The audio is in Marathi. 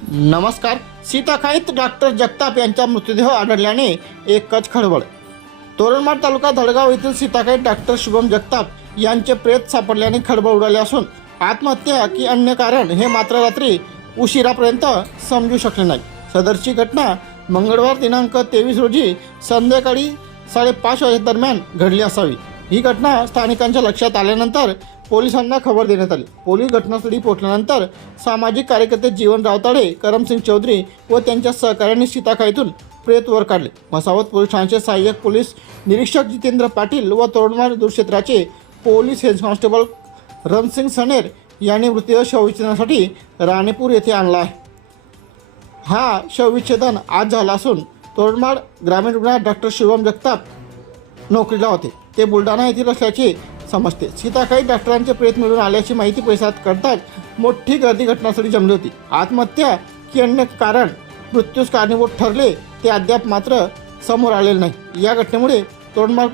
नमस्कार. सीताखाईत डॉक्टर जगताप यांचा मृतदेह आढळल्याने एकच खळबळ. तोरणमाळ तालुका धडगाव येथील सीताखाईत डॉक्टर शुभम जगताप यांचे प्रेत सापडल्याने खळबळ उडाले असून आत्महत्या की अन्य कारण हे मात्र रात्री उशिरापर्यंत समजू शकले नाही. सदरची घटना मंगळवार दिनांक तेवीस रोजी संध्याकाळी साडेपाच वाजे दरम्यान घडली असावी. ही घटना स्थानिकांच्या लक्षात आल्यानंतर पोलिसांना खबर देण्यात आली. पोलीस घटनास्थळी पोहोचल्यानंतर सामाजिक कार्यकर्ते जीवन रावताडे करमसिंग चौधरी व त्यांच्या सहकाऱ्यांनी सीताखाईतून प्रेत वर काढले. मसावत पोलीस ठाण्याचे सहाय्यक पोलीस निरीक्षक जितेंद्र पाटील व Toranmal दूरक्षेत्राचे police head constable Ransing Saner यांनी मृतदेह शवविच्छेदनासाठी राणेपूर येथे आणला आहे. हा शवविच्छेदन आज झाला असून तोरणमाळ ग्रामीण रुग्णालयात डॉक्टर शिवम जगताप नोकरीला होते. ते बुलढाणा येथील असल्याचे समजते. सीताकाळी डॉक्टरांचे प्रेत मिळून आल्याची माहिती परिसरात करताच मोठी गर्दी घटनास्थळी जमली होती. आत्महत्या की अन्य कारण मृत्यूस कारणीभूत ठरले ते अद्याप मात्र समोर आलेले नाही. या घटनेमुळे तोरणमाळ